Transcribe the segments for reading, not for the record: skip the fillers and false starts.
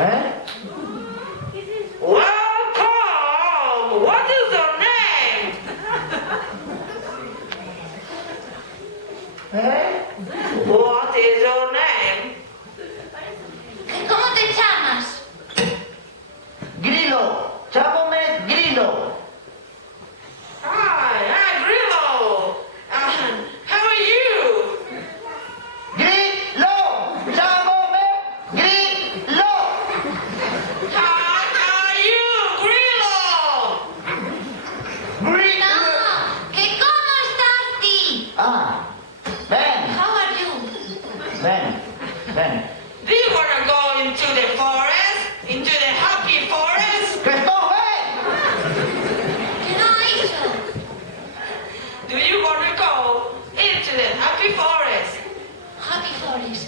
Eh? Welcome! What is your name? Eh? What is your name? ¿Cómo te llamas? Grillo. Chámame Grillo. Hi, Grillo. How are you? Grillo. Chámame Grillo. How are you, Grillo? No, que ¿cómo estás, ti? Ah. Ven. How are you? Ven. Ven. Do you want to go into the forest? Into the happy forest? Crespón, ven. ¿Qué no ha hecho? Do you want to go into the happy forest? Happy Forest.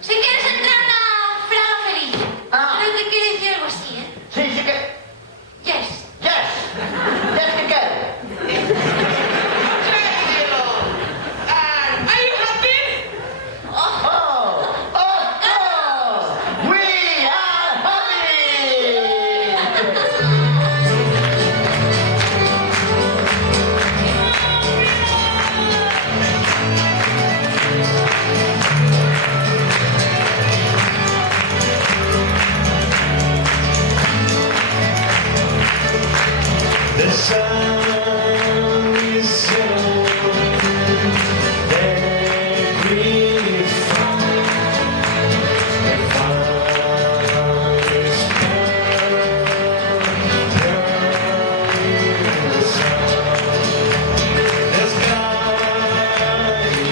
Si quieres entrar a la Fraga Feliz. Ah. Creo que quiere decir algo así, ¿eh? Sí, sí que... Yes. Yes. Yes que quiero. Okay, Grillo. Are you happy? Oh, of course. We are happy. The sun is settled, the breeze fine, the fire is burning in the sun. The sky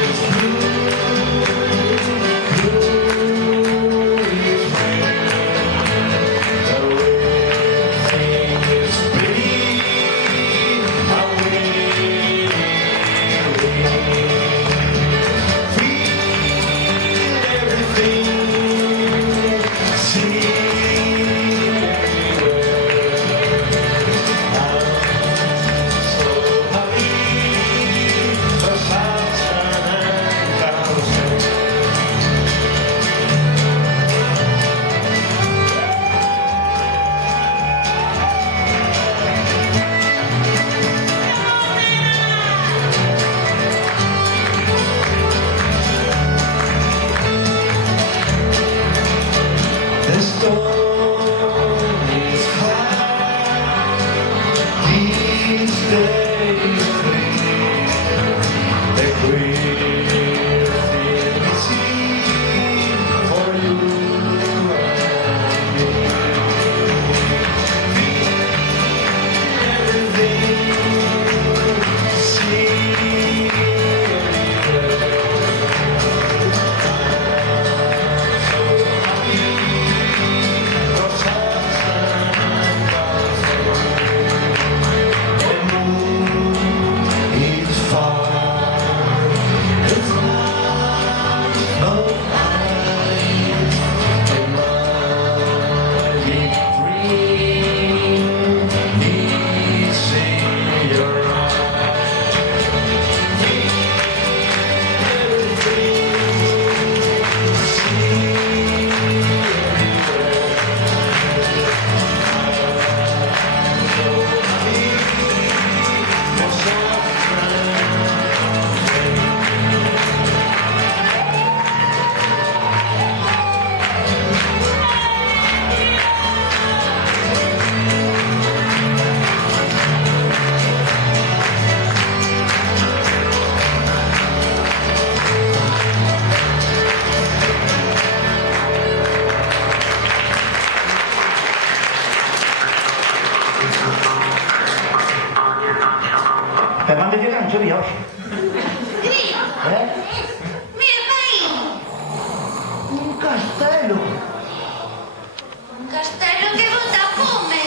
is blue, blue is red. Everything is pretty, how we feel everything, see everywhere. I'm so happy, 'cause $1,000. The storm is high, these days clear. The grief is easy for you and me. Feel everything, see Per quando ti cancio io? Grillo. Eh? Mira ahí. Un castello. Un castello que bota fume.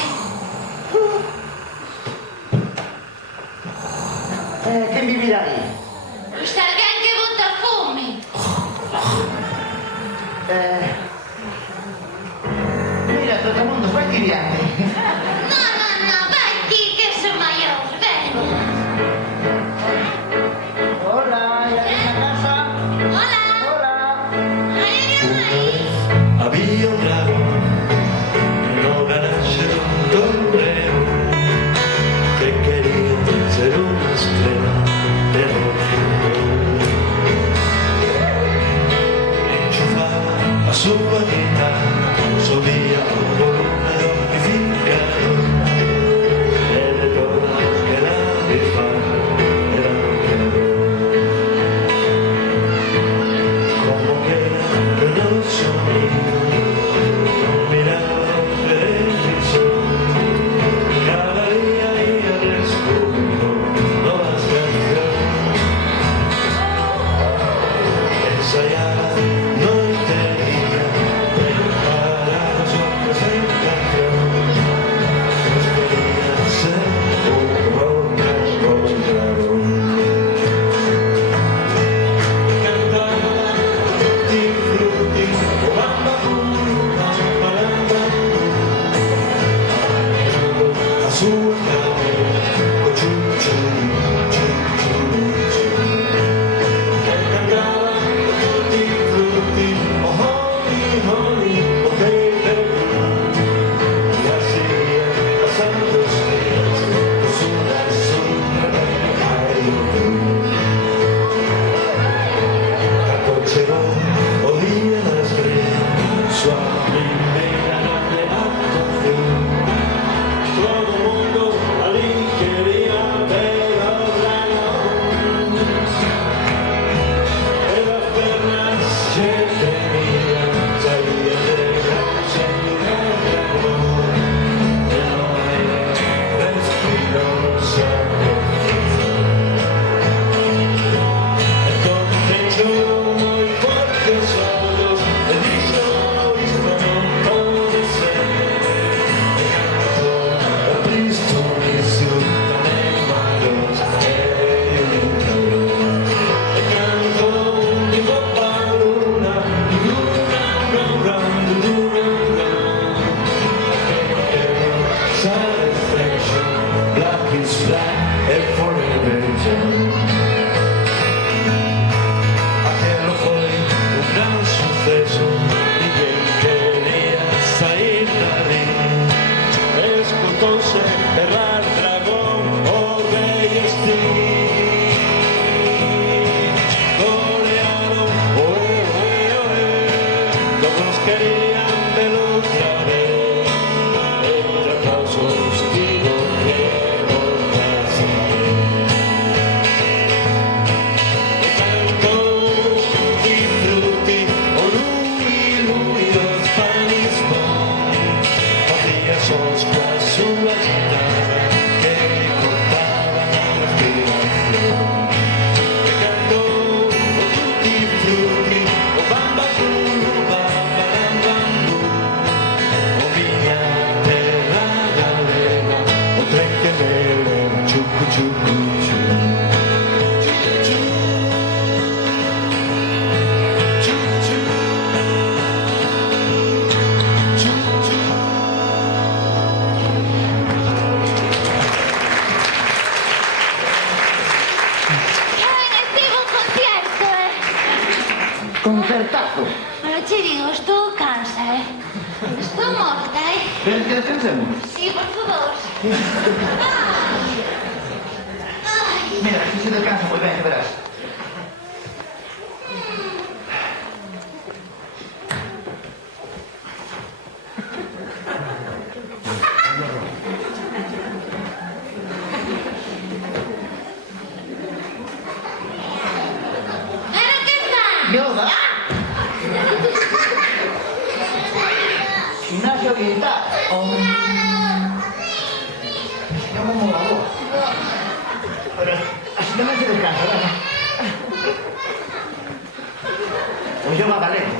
Che mi dirai? Pues alguien que bota fume. Mira, todo el mundo, fai viaje. No, no, no, vai ti que soy mayor. Ven. Hola, ¿ya en la casa? Hola. Hola. Ay, ay, ay. Había un dragón subía un volumen amplificado. El de toda era abismal, era como que era que los sonidos no miraban televisión. Cada día iba descubriendo nuevas canciones. Ensayaba noche y día, preparar los ojos en canción. Pues quería ser un rock and roll dragón. Cantaba Tutti Frutti, o Bamba Boo, Bamba Lamba Boo. Azul cabello, o chum chum, chum chum chum. Cantaba Tutti Frutti, o Honey Honey, o Baby Blue. Y así pasaron los días, pues una sombra de aire blue. Al cochero oía las greñas, suave y bella de actuación. Todo el mundo allí quería ver al dragón. En las piernas que tenía, salía de causa y el dragón. El aire respiró satisfacción. Entonces echó muy fuertes ojos, le dijo, "Visto no puede ser". El Cristo disfrútame malos le cantó un tipo para luna, satisfaction, black is black and forever young. Aquello fue un gran suceso, ninguén quería salir de allí. Escutóse errar dragón o rey Steve. Corearon, oe, oe, oe, todos querían verlo otra vez. Entre aplausos digo que volverse a ver. Cantó Tutti Frutti, o Louie Louie, los Spanish Boys. Hacía soscuas una guitarra que cortaba la respiración. Cantó Tutti Frutti, o Bamba Boo, Bamba Lamba Boo. O miña terra galega, o tren que me leva chucu chucu chu. Chucu chu. Chucu chu. Chucu chu. Ben, estivo un concierto, Concertazo. Pero che digo, estou cansa, Estou morta, ¿Quieres que descansemos? Sí, por favor. Ai, Mira, si se descansa muy bien, verás. pero que fan? ¡Yoda! Gimnasio militar. Se llama molador. Pero así también se descansa, ¿verdad? O yo Magdaleno.